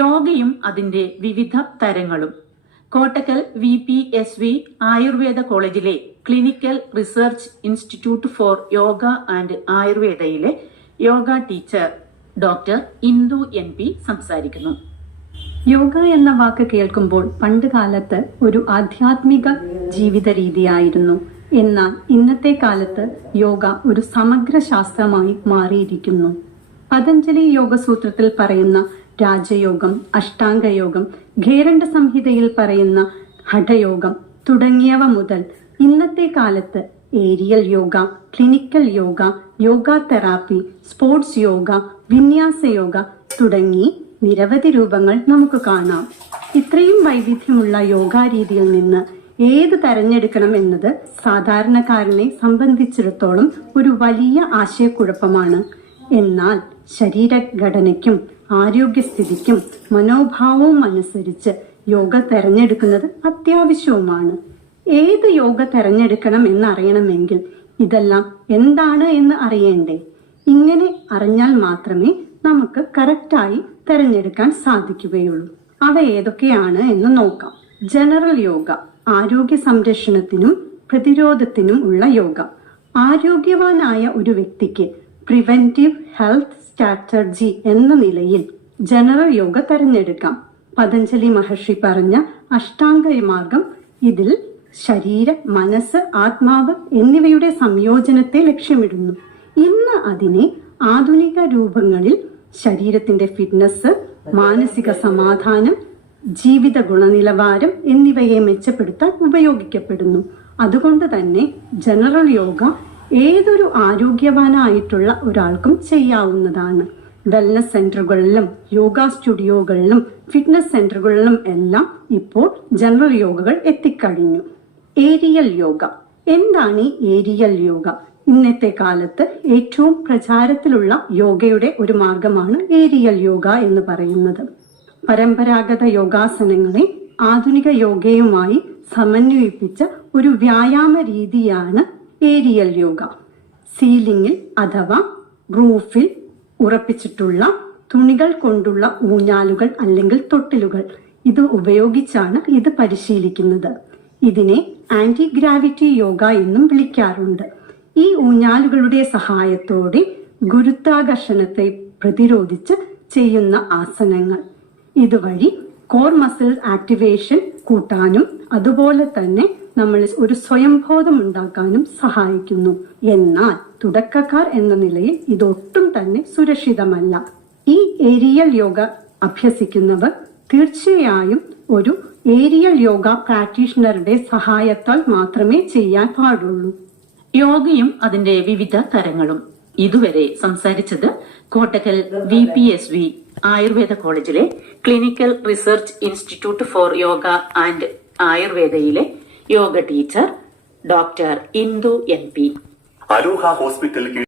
യോഗയും അതിന്റെ വിവിധ തരങ്ങളും. കോട്ടക്കൽ VPSV ആയുർവേദ കോളേജിലെ clinical research institute for yoga and ആയുർവേദയിലെ yoga teacher doctor Indu NP സംസാരിക്കുന്നു. യോഗ എന്ന വാക്ക് കേൾക്കുമ്പോൾ പണ്ട് കാലത്ത് ഒരു ആധ്യാത്മിക ജീവിത രീതിയായിരുന്നു. എന്നാൽ ഇന്നത്തെ കാലത്ത് യോഗ ഒരു സമഗ്ര ശാസ്ത്രമായി മാറിയിരിക്കുന്നു. പതഞ്ജലി യോഗസൂത്രത്തിൽ പറയുന്ന രാജയോഗം, അഷ്ടാംഗയോഗം, ഖേരണ്ഡ സംഹിതയിൽ പറയുന്ന ഹഠയോഗം തുടങ്ങിയവ മുതൽ ഇന്നത്തെ കാലത്ത് aerial yoga, clinical yoga, yoga therapy, sports yoga, vinyasa yoga തുടങ്ങി നിരവധി രൂപങ്ങൾ നമുക്ക് കാണാം. ഇത്രയും വൈവിധ്യമുള്ള യോഗാരീതിയിൽ നിന്ന് ഏത് തെരഞ്ഞെടുക്കണം എന്നത് സാധാരണക്കാരനെ സംബന്ധിച്ചിടത്തോളം ഒരു വലിയ ആശയക്കുഴപ്പമാണ്. എന്നാൽ ശരീരഘടനയ്ക്കും ആരോഗ്യസ്ഥിതിക്കും മനോഭാവവും അനുസരിച്ച് യോഗ തെരഞ്ഞെടുക്കുന്നത് അത്യാവശ്യവുമാണ്. ഏത് യോഗ തെരഞ്ഞെടുക്കണം എന്നറിയണമെങ്കിൽ ഇതെല്ലാം എന്താണ് എന്ന് അറിയണ്ടേ? ഇങ്ങനെ അറിഞ്ഞാൽ മാത്രമേ നമുക്ക് കറക്റ്റായി തെരഞ്ഞെടുക്കാൻ സാധിക്കുകയുള്ളൂ. അവ ഏതൊക്കെയാണ് എന്ന് നോക്കാം. ജനറൽ യോഗ, ആരോഗ്യ സംരക്ഷണത്തിനും പ്രതിരോധത്തിനും ഉള്ള യോഗ. ആരോഗ്യവാനായ ഒരു വ്യക്തിക്ക് പ്രിവെന്റീവ് ഹെൽത്ത് സ്ട്രാറ്റജി എന്ന നിലയിൽ ജനറൽ യോഗ തെരഞ്ഞെടുക്കാം. പതഞ്ജലി മഹർഷി പറഞ്ഞ അഷ്ടാംഗ മാർഗം ഇതിൽ ശരീര, മനസ്സ്, ആത്മാവ് എന്നിവയുടെ സംയോജനത്തെ ലക്ഷ്യമിടുന്നു. ഇന്ന് അതിനെ ആധുനിക രൂപങ്ങളിൽ ശരീരത്തിന്റെ ഫിറ്റ്നസ്, മാനസിക സമാധാനം, ജീവിത ഗുണനിലവാരം എന്നിവയെ മെച്ചപ്പെടുത്താൻ ഉപയോഗിക്കപ്പെടുന്നു. അതുകൊണ്ട് തന്നെ ജനറൽ യോഗ ഏതൊരു ആരോഗ്യവാനായിട്ടുള്ള ഒരാൾക്കും ചെയ്യാവുന്നതാണ്. വെൽനസ് സെന്ററുകളിലും യോഗ സ്റ്റുഡിയോകളിലും ഫിറ്റ്നസ് സെന്ററുകളിലും എല്ലാം ഇപ്പോൾ ജനറൽ യോഗകൾ എത്തിക്കഴിഞ്ഞു. ഏരിയൽ യോഗ. എന്താണ് ഈ ഏരിയൽ യോഗ? ഇന്നത്തെ കാലത്ത് ഏറ്റവും പ്രചാരത്തിലുള്ള യോഗയുടെ ഒരു മാർഗമാണ് ഏരിയൽ യോഗ എന്ന് പറയുന്നത്. പരമ്പരാഗത യോഗാസനങ്ങളെ ആധുനിക യോഗയുമായി സമന്വയിപ്പിച്ച ഒരു വ്യായാമ രീതിയാണ് ഏരിയൽ യോഗ. സീലിംഗിൽ അഥവാ റൂഫിൽ ഉറപ്പിച്ചിട്ടുള്ള തുണികൾ കൊണ്ടുള്ള ഊഞ്ഞാലുകൾ അല്ലെങ്കിൽ തൊട്ടിലുകൾ ഇത് ഉപയോഗിച്ചാണ് ഇത് പരിശീലിക്കുന്നത്. ഇതിനെ ആന്റി ഗ്രാവിറ്റി യോഗ എന്നും വിളിക്കാറുണ്ട്. ഈ ഊഞ്ഞാലുകളുടെ സഹായത്തോടെ ഗുരുത്വാകർഷണത്തെ പ്രതിരോധിച്ച് ചെയ്യുന്ന ആസനങ്ങൾ. ഇതുവഴി കോർ മസിൽ ആക്ടിവേഷൻ കൂട്ടാനും അതുപോലെ തന്നെ നമ്മൾ ഒരു സ്വയംബോധം ഉണ്ടാക്കാനും സഹായിക്കുന്നു. എന്നാൽ തുടക്കക്കാർ എന്ന നിലയിൽ ഇതൊട്ടും തന്നെ സുരക്ഷിതമല്ല. ഈ ഏരിയൽ യോഗ അഭ്യസിക്കുന്നവർ തീർച്ചയായും ഒരു ഏരിയൽ യോഗ പ്രാക്ടീഷണറുടെ സഹായത്താൽ മാത്രമേ ചെയ്യാൻ പാടുള്ളൂ. യോഗയും അതിന്റെ വിവിധ തരങ്ങളും. ഇതുവരെ സംസാരിച്ചത് കോട്ടക്കൽ VPSV ആയുർവേദ കോളേജിലെ clinical research institute for yoga and ആയുർവേദയിലെ yoga teacher doctor Indu NP. Aloha hospital